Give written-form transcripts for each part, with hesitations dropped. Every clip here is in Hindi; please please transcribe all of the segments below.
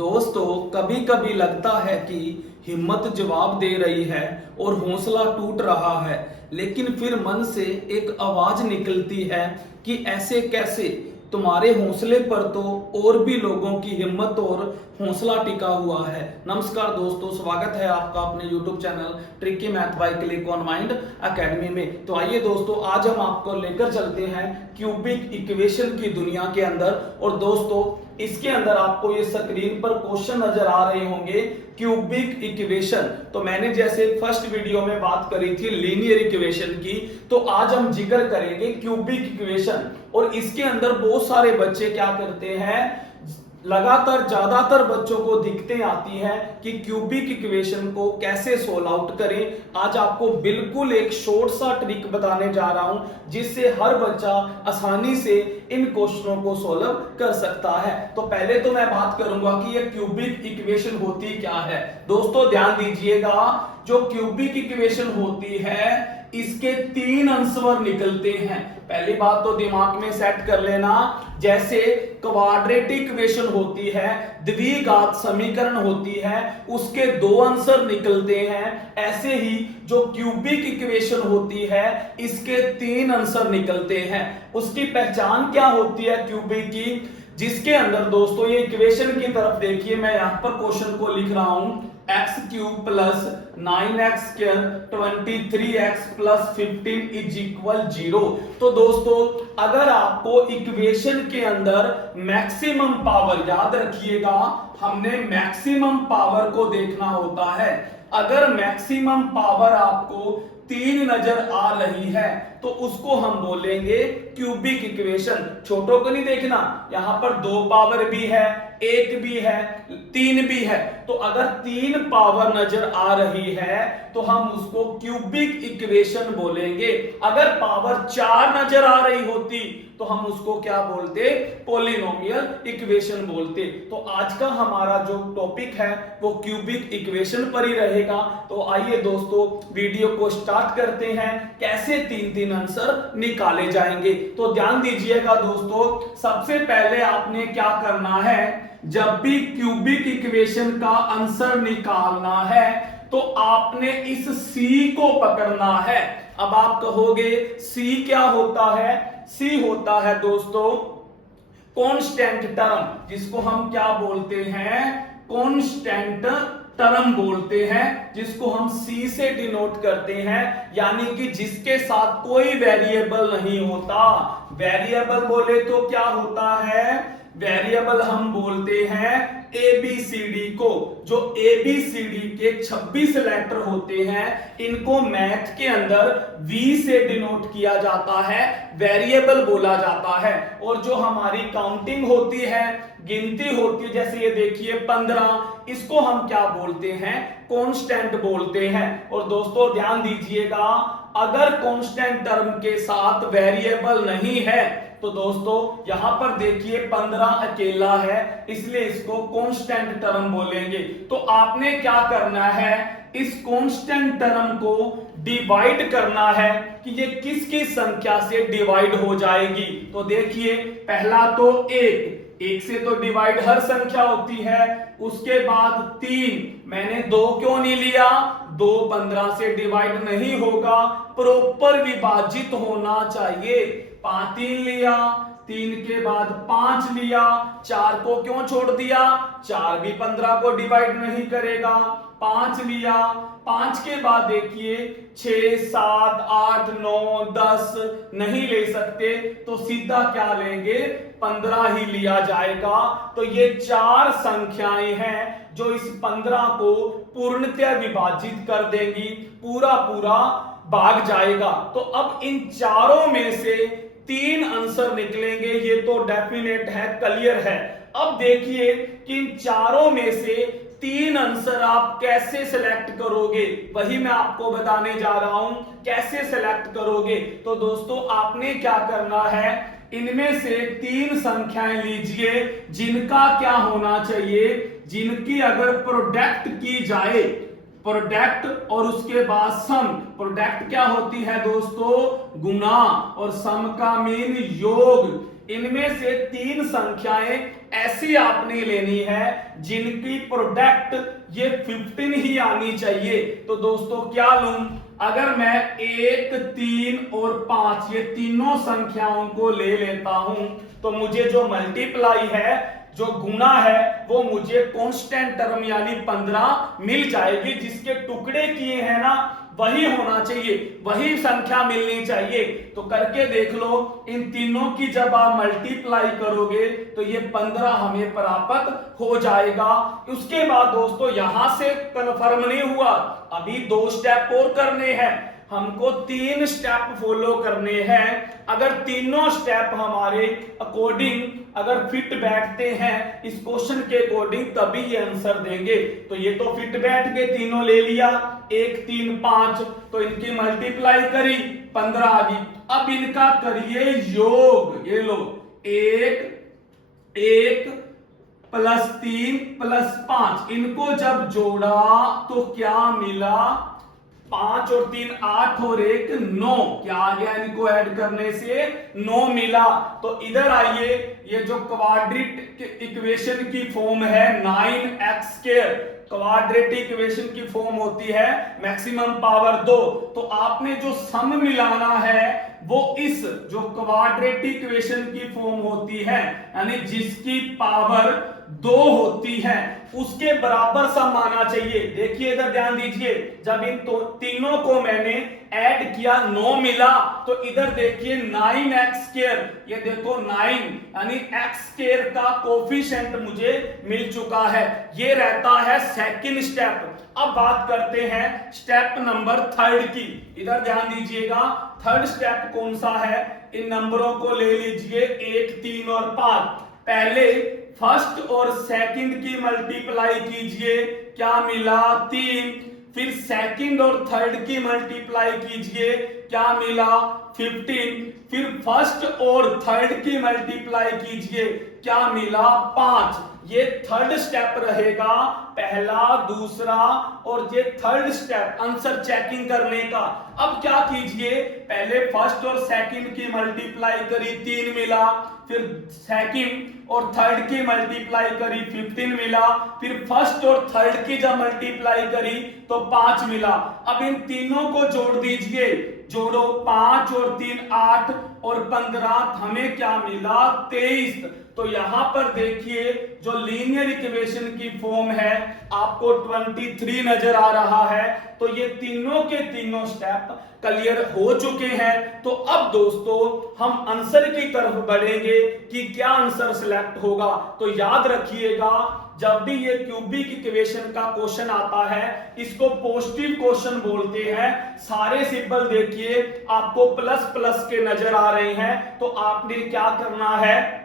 दोस्तों, कभी कभी लगता है कि हिम्मत जवाब दे रही है और हौसला टूट रहा है, लेकिन फिर मन से एक आवाज निकलती है कि ऐसे कैसे। तुम्हारे हौसले पर तो और भी लोगों की हिम्मत और हौसला टिका हुआ है। नमस्कार दोस्तों, स्वागत है आपका अपने YouTube channel tricky math bye click on mind academy में। तो आइए दोस्तों, आज हम आपको लेकर चलते हैं क्यूबिक इक्वेशन की दुनिया के अंदर। और दोस्तों, इसके अंदर आपको ये स्क्रीन पर क्वेश्चन नजर आ रहे होंगे, क्यूबिक इक्वेशन। तो मैंने जैसे फर्स्ट वीडियो में बात करी थी लीनियर इक्वेशन की, तो आज हम जिक्र करेंगे क्यूबिक इक्वेशन। और इसके अंदर बहुत सारे बच्चे क्या करते हैं, लगातार ज्यादातर बच्चों को दिक्कतें आती है कि क्यूबिक इक्वेशन को कैसे सोल्व आउट करें। आज आपको बिल्कुल एक शॉर्ट सा ट्रिक बताने जा रहा हूं, जिससे हर बच्चा आसानी से इन क्वेश्चनों को सोल्व कर सकता है। तो पहले तो मैं बात करूंगा कि ये क्यूबिक इक्वेशन होती क्या है। दोस्तों ध्यान दीजिएगा, जो क्यूबिक इक्वेशन होती है इसके तीन आंसर निकलते हैं। पहली बात तो दिमाग में सेट कर लेना, जैसे क्वाड्रेटिक इक्वेशन होती है, द्विघात समीकरण होती है, उसके दो आंसर निकलते हैं। ऐसे ही जो क्यूबिक इक्वेशन होती है इसके तीन आंसर निकलते हैं। उसकी पहचान क्या होती है क्यूबिक की, जिसके अंदर दोस्तों ये इक्वेशन की तरफ देखिए, मैं यहां पर क्वेश्चन को लिख रहा हूं, x cube plus 9x square 23x plus 15 is equal 0। तो दोस्तों, अगर आपको इक्वेशन के अंदर मैक्सिमम पावर, याद रखिएगा हमने मैक्सिमम पावर को देखना होता है। अगर मैक्सिमम पावर आपको 3 नजर आ रही है तो उसको हम बोलेंगे क्यूबिक इक्वेशन। छोटों को नहीं देखना, यहां पर 2 पावर भी है, 1 भी है, 3 भी है। तो अगर 3 पावर नजर आ रही है तो हम उसको क्यूबिक इक्वेशन बोलेंगे। अगर पावर 4 नजर आ रही होती तो हम उसको क्या बोलते, पॉलिनोमियल इक्वेशन बोलते। तो आज का हमारा जो टॉपिक है वो क्यूबिक इक्वेशन पर ही रहेगा। तो आइए दोस्तों, वीडियो को स्टार्ट करते हैं, कैसे 3 आंसर निकाले जाएंगे। तो ध्यान दीजिएगा दोस्तों, सबसे पहले आपने क्या करना है, जब भी क्यूबिक इक्वेशन का आंसर निकालना है तो आपने इस सी को पकड़ना है। अब आप कहोगे सी क्या होता है, सी होता है दोस्तों कांस्टेंट टर्म, जिसको हम क्या बोलते हैं, कांस्टेंट टर्म बोलते हैं, जिसको हम सी से डिनोट करते हैं, यानी कि जिसके साथ कोई वेरिएबल नहीं होता। वेरिएबल बोले तो क्या होता है, वेरिएबल हम बोलते हैं एबीसीडी को। जो एबीसीडी के 26 लेटर होते हैं, इनको मैथ के अंदर वी से डिनोट किया जाता है, वेरिएबल बोला जाता है। और जो हमारी काउंटिंग होती है, गिनती होती है, जैसे ये देखिए 15, इसको हम क्या बोलते हैं, कांस्टेंट बोलते हैं। और दोस्तों ध्यान दीजिएगा, अगर कांस्टेंट टर्म के साथ वेरिएबल नहीं है तो दोस्तों यहां पर देखिए 15 अकेला है, इसलिए इसको कांस्टेंट टर्म बोलेंगे। तो आपने क्या करना है, इस कांस्टेंट टर्म को डिवाइड करना है कि ये किस किस संख्या से डिवाइड हो जाएगी। तो देखिए, पहला तो 1 से तो डिवाइड हर संख्या होती है। उसके बाद 3, मैंने 2 क्यों नहीं लिया, 2 15 से डिवाइड नहीं होगा, प्रॉपर विभाजित होना चाहिए। 3 लिया, 3 के बाद 5 लिया, 4 को क्यों छोड़ दिया, 4 भी 15 को डिवाइड नहीं करेगा। 5 लिया, 5 के बाद देखिए 6 7 8 9 10 नहीं ले सकते, तो सीधा क्या लेंगे, 15 ही लिया जाएगा। तो ये 4 संख्याएं हैं जो इस 15 को पूर्णतः विभाजित कर देंगी, पूरा पूरा भाग जाएगा। तो अब इन चारों में से 3 आंसर निकलेंगे, ये तो डेफिनेट है, क्लियर है। अब देखिए कि इन चारों में से 3 आंसर आप कैसे सिलेक्ट करोगे, वही मैं आपको बताने जा रहा हूं, कैसे सिलेक्ट करोगे। तो दोस्तों आपने क्या करना है, इनमें से 3 संख्याएं लीजिए जिनका क्या होना चाहिए, जिनकी अगर प्रोडक्ट की जाए, प्रोडक्ट और उसके बाद सम। प्रोडक्ट क्या होती है दोस्तों, गुना, और सम का मीन योग। इनमें से 3 संख्याएं ऐसी आपने लेनी है जिनकी प्रोडक्ट ये 15 ही आनी चाहिए। तो दोस्तों क्या लूं, अगर मैं 1, 3 और 5 ये तीनों संख्याओं को ले लेता हूं तो मुझे जो मल्टीप्लाई है, जो गुणा है, वो मुझे कांस्टेंट टर्म यानी 15 मिल जाएगी। जिसके टुकड़े किए हैं ना वही होना चाहिए, वही संख्या मिलनी चाहिए। तो करके देख लो, इन तीनों की जब आप मल्टीप्लाई करोगे तो ये 15 हमें प्राप्त हो जाएगा। उसके बाद दोस्तों यहां से कन्फर्म नहीं हुआ, अभी 2 स्टेप और करने हैं। हमको 3 स्टेप फॉलो करने हैं। अगर तीनों स्टेप हमारे अकॉर्डिंग अगर फिट बैठते हैं इस क्वेश्चन के अकॉर्डिंग, तभी ये आंसर देंगे। तो ये तो फिट बैठ के तीनों ले लिया, 1, 3, 5, तो इनकी मल्टीप्लाई करी 15 आ गई। अब इनका करिए योग, ये लो 1 1 प्लस 3 प्लस 5, इनको जब जोड़ा तो क्या मिला, 5 और 3 8 और 1 9, क्या आ गया, इनको ऐड करने से 9 मिला। तो इधर आइए, ये जो क्वाड्रेटिक इक्वेशन की फॉर्म है 9x², क्वाड्रेटिक इक्वेशन की फॉर्म होती है मैक्सिमम पावर 2। तो आपने जो सम मिलाना है वो इस जो क्वाड्रेटिक इक्वेशन की फॉर्म होती है, यानी जिसकी पावर 2 होती है, उसके बराबर सम आना चाहिए। देखिए इधर ध्यान दीजिए, जब इन तीनों को मैंने ऐड किया 9 मिला, तो इधर देखिए 9x², ये देखो 9 यानी x² का कोफिशिएंट मुझे मिल चुका है। ये रहता है सेकंड स्टेप। अब बात करते हैं स्टेप नंबर 3 की। इधर ध्यान दीजिएगा, थर्ड स्टेप कौन सा है, इन नंबरों को ले लीजिए 1, 3 और 5। पहले फर्स्ट और सेकंड की मल्टीप्लाई कीजिए, क्या मिला 3। फिर सेकंड और थर्ड की मल्टीप्लाई कीजिए, क्या मिला 15। फिर फर्स्ट और थर्ड की मल्टीप्लाई कीजिए, क्या मिला 5। ये थर्ड स्टेप रहेगा, पहला, दूसरा और ये थर्ड स्टेप आंसर चेकिंग करने का। अब क्या कीजिए, पहले फर्स्ट और सेकंड की मल्टीप्लाई करी 3 मिला, फिर सेकंड और थर्ड की मल्टीप्लाई करी 15 मिला, फिर फर्स्ट और थर्ड की जब मल्टीप्लाई करी तो 5 मिला। अब इन तीनों को जोड़ दीजिए, जोड़ो 5 और 3 8 और 15, हमें क्या मिला 23। तो यहां पर देखिए जो लीनियर इक्वेशन की फॉर्म है आपको 23 नजर आ रहा है। तो ये तीनों के तीनों स्टेप क्लियर हो चुके हैं। तो अब दोस्तों हम आंसर की तरफ बढ़ेंगे कि क्या आंसर सिलेक्ट होगा। तो याद रखिएगा, जब भी ये क्यूबिक इक्वेशन का क्वेश्चन आता है इसको पॉजिटिव क्वेश्चन बोलते हैं। सारे सिंबल देखिए आपको प्लस प्लस के नजर आ रहे हैं। तो आपने क्या करना है,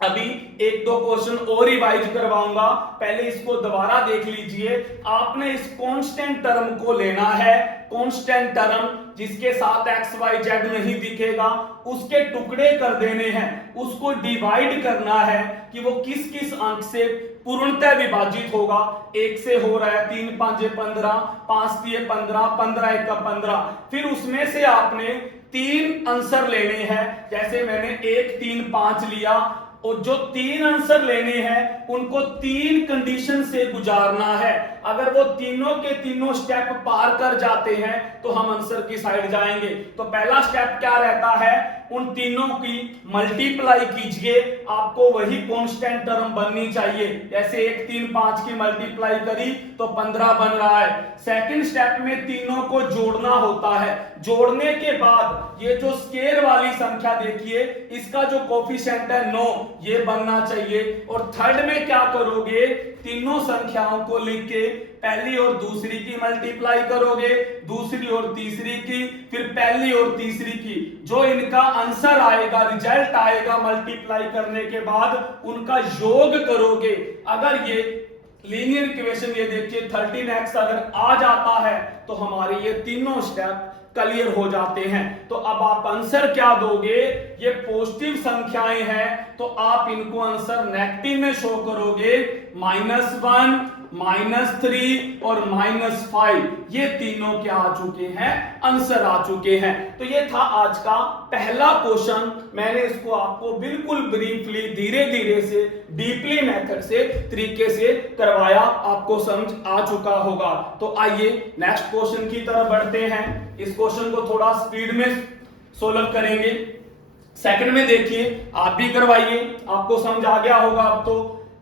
अभी 1-2 क्वेश्चन और रिवाइज करवाऊंगा, पहले इसको दोबारा देख लीजिए। आपने इस कांस्टेंट टर्म को लेना है, कांस्टेंट टर्म जिसके साथ x y z नहीं दिखेगा, उसके टुकड़े कर देने हैं, उसको डिवाइड करना है कि वो किस किस अंक से पूर्णतः विभाजित होगा। 1 से हो रहा है, 3 5 15, 5 3 15, 15 1 15। फिर उसमें से आपने 3 आंसर लेने हैं, जैसे मैंने 1 3 5 लिया, और जो 3 आंसर लेने हैं उनको 3 कंडीशन से गुजारना है। अगर वो तीनों के तीनों स्टेप पार कर जाते हैं तो हम आंसर की साइड जाएंगे। तो पहला स्टेप क्या रहता है, उन तीनों की मल्टीप्लाई कीजिए, आपको वही कांस्टेंट टर्म बननी चाहिए। जैसे 1 3 5 की मल्टीप्लाई करी तो 15 बन रहा है। सेकंड स्टेप में तीनों को जोड़ना होता है, जोड़ने के बाद ये जो स्क्वायर वाली संख्या देखिए इसका जो कोफिशिएंट है 9, ये बनना चाहिए। और थर्ड में क्या करोगे, तीनों संख्याओं को लिख के पहली और दूसरी की मल्टीप्लाई करोगे, दूसरी और तीसरी की, फिर पहली और तीसरी की। जो इनका आंसर आएगा, रिजल्ट आएगा मल्टीप्लाई करने के बाद, उनका योग करोगे। अगर ये लीनियर इक्वेशन ये देखिए 13x अगर आ जाता है तो हमारे ये तीनों स्टेप क्लियर हो जाते हैं। तो अब आप आंसर क्या दोगे, ये पॉजिटिव संख्याएं हैं तो आप इनको आंसर नेगेटिव में शो करोगे, -1 -3 और -5 ये तीनों क्या आ चुके हैं, आंसर आ चुके हैं। तो ये था आज का पहला क्वेश्चन। मैंने इसको आपको बिल्कुल ब्रीफली धीरे धीरे से डीपली मेथड से तरीके से करवाया, आपको समझ आ चुका होगा। तो आइए नेक्स्ट क्वेश्चन की तरफ बढ़ते हैं। इस क्वेश्चन को थोड़ा स्पीड में सोल्व करेंगे। सेकंड में देखिए, आप भी करवाइए, आपको समझ आ गया होगा अब तो।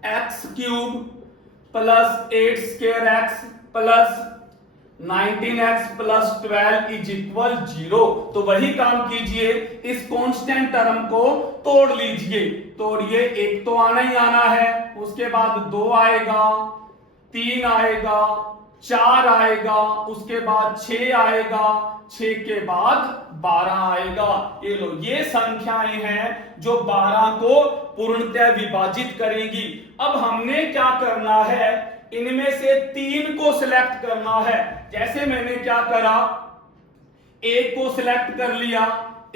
x³ plus 8 square x plus 19x plus 12 is equal 0। तो वही काम कीजिए, इस कांस्टेंट टर्म को तोड़ लीजिए। तोड़िए, एक तो आना ही आना है, उसके बाद 2 आएगा, 3 आएगा, 4 आएगा, उसके बाद 6 आएगा, 6 के बाद 12 आएगा। ये लो, ये संख्याएं हैं जो 12 को पूर्णतः विभाजित करेंगी। अब हमने क्या करना है, इनमें से 3 को सिलेक्ट करना है। जैसे मैंने क्या करा, 1 को सिलेक्ट कर लिया,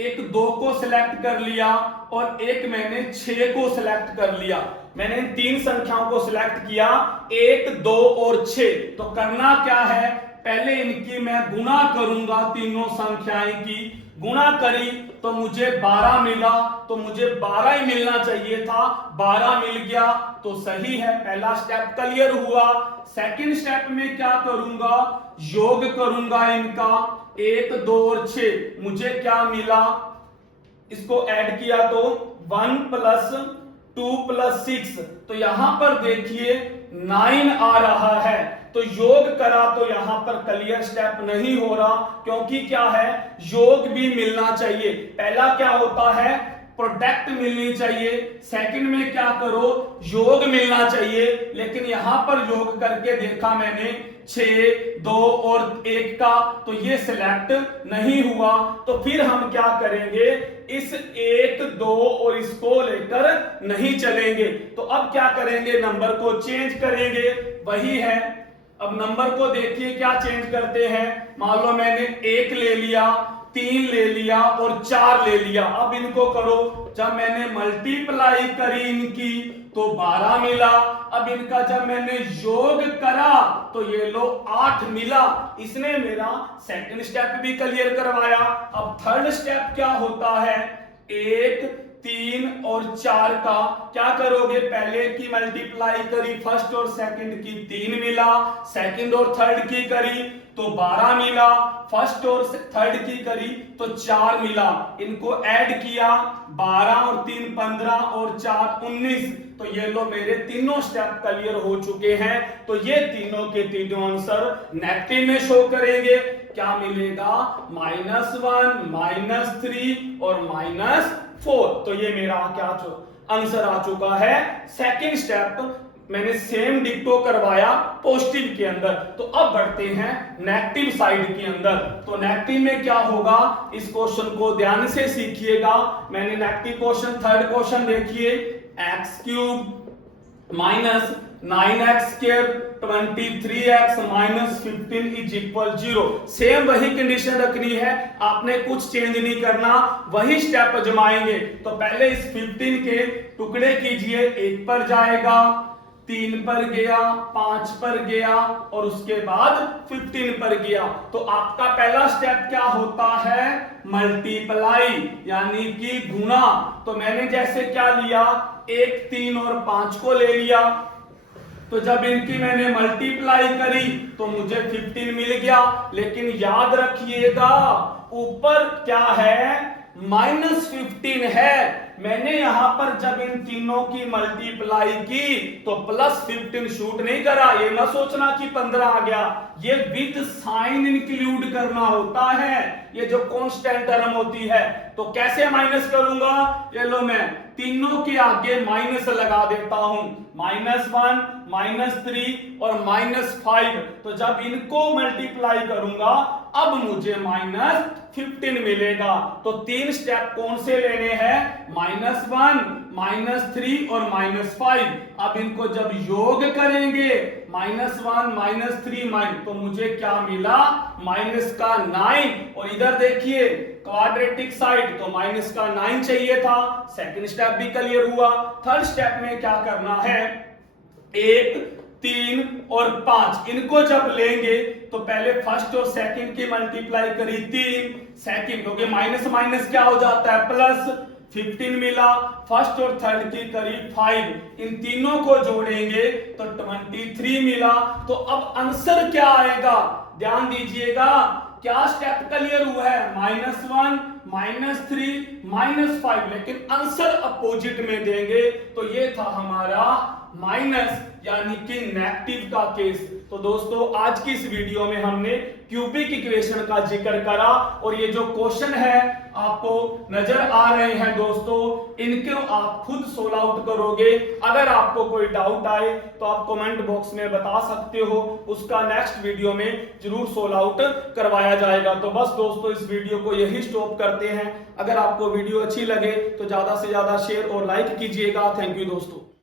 एक 2 को सिलेक्ट कर लिया और एक मैंने 6 को सिलेक्ट कर लिया। मैंने 3 संख्याओं को सिलेक्ट किया, 1, 2 और 6। तो करना क्या है, पहले इनकी मैं गुणा करूंगा, तीनों संख्याएं की गुणा करी तो मुझे 12 मिला। तो मुझे 12 ही मिलना चाहिए था, 12 मिल गया तो सही है, पहला स्टेप क्लियर हुआ। सेकंड स्टेप में क्या करूंगा, योग करूंगा इनका, 1, 2 और 6। मुझे क्या मिला, इसको ऐड किया तो 1 प्लस 2 प्लस 6। तो यहां पर देखिए 9 आ रहा है। तो योग करा तो यहां पर क्लियर स्टेप नहीं हो रहा, क्योंकि क्या है, योग भी मिलना चाहिए। पहला क्या होता है, प्रोडक्ट मिलनी चाहिए, सेकंड में क्या करो, योग मिलना चाहिए। लेकिन यहां पर योग करके देखा मैंने 6, 2 और 1 का, तो ये सिलेक्ट नहीं हुआ। तो फिर हम क्या करेंगे, इस 1, 2 और इसको लेकर नहीं चलेंगे। तो अब क्या करेंगे, नंबर को चेंज करेंगे, वही है। अब नंबर को देखिए क्या चेंज करते हैं। मान लो मैंने 1 ले लिया, 3 ले लिया और 4 ले लिया। अब इनको करो, जब मैंने मल्टीप्लाई करी इनकी तो 12 मिला। अब इनका जब मैंने योग करा तो ये लो 8 मिला। इसने मेरा सेकंड स्टेप भी क्लियर करवाया। अब थर्ड स्टेप क्या होता है, 1, 3 और 4 का क्या करोगे, पहले की मल्टीप्लाई करी, फर्स्ट और सेकंड की 3 मिला, सेकंड और थर्ड की करी तो 12 मिला, फर्स्ट और थर्ड की करी तो 4 मिला। इनको ऐड किया, 12 और 3 15 और 4 19। तो ये लो, मेरे तीनों स्टेप क्लियर हो चुके हैं। तो ये तीनों के तीनों आंसर नेगेटिव में शो करेंगे। क्या मिलेगा, -1, -3 और -4। तो ये मेरा क्या आंसर आ चुका है। सेकंड स्टेप मैंने सेम डिक्टो करवाया पॉजिटिव के अंदर। तो अब बढ़ते हैं नेगेटिव साइड के अंदर। तो नेगेटिव में क्या होगा, इस क्वेश्चन को ध्यान से सीखिएगा। मैंने नेगेटिव क्वेश्चन, थर्ड क्वेश्चन देखिए, x³ minus 9x square 23x minus 15 is equal 0। Same वही कंडीशन रखनी है, आपने कुछ चेंज नहीं करना, वही स्टेप जमाएंगे। तो पहले इस 15 के टुकड़े कीजिए, 1 पर जाएगा, 3 पर गया, 5 पर गया और उसके बाद 15 पर गया। तो आपका पहला स्टेप क्या होता है, मल्टीप्लाई यानी कि गुणा। तो मैंने जैसे क्या लिया, 1, 3 और 5 को ले लिया। तो जब इनकी मैंने मल्टीप्लाई करी तो मुझे 15 मिल गया। लेकिन याद रखिएगा, ऊपर क्या है, -15 है। मैंने यहां पर जब इन तीनों की मल्टीप्लाई की तो +15 शूट नहीं करा। ये मत सोचना कि 15 आ गया, ये विद साइन इंक्लूड करना होता है। ये जो कांस्टेंट टर्म होती है, तो कैसे माइनस करूंगा, ये लो, मैं तीनों के आगे माइनस लगा देता हूं, -1, -3 और -5। तो जब इनको मल्टीप्लाई करूंगा अब मुझे -15 मिलेगा। तो 3 स्टेप कौन से लेने हैं, -1, -3 और -5। अब इनको जब योग करेंगे, -1, -3 तो मुझे क्या मिला, -9। और इधर देखिए क्वाड्रेटिक साइड, तो -9 चाहिए था। सेकंड स्टेप भी क्लियर हुआ। थर्ड स्टेप में क्या करना है, 1, 3 और 5, इनको जब लेंगे तो पहले फर्स्ट और सेकंड की मल्टीप्लाई करी 3, सेकंड क्योंकि माइनस माइनस क्या हो जाता है प्लस, 15 मिला, फर्स्ट और थर्ड की करी 5, इन तीनों को जोड़ेंगे तो 23 मिला। तो अब आंसर क्या आएगा, ध्यान दीजिएगा, क्या स्टेप क्लियर हुआ है, -1, -3, -5, लेकिन आंसर अपोजिट में देंगे। तो ये था हमारा माइनस यानी कि नेगेटिव का केस। तो दोस्तों आज की इस वीडियो में हमने क्यूबिक इक्वेशन का जिक्र करा और ये जो क्वेश्चन है आपको नजर आ रहे हैं दोस्तों, इनको आप खुद सोल्व आउट करोगे। अगर आपको कोई डाउट आए तो आप कमेंट बॉक्स में बता सकते हो, उसका नेक्स्ट वीडियो में जरूर सोल्व आउट करवाया जाएगा। तो बस दोस्तों इस वीडियो को यही स्टॉप करते हैं। अगर आपको वीडियो अच्छी लगे तो ज्यादा से ज्यादा शेयर और लाइक कीजिएगा। थैंक यू दोस्तों।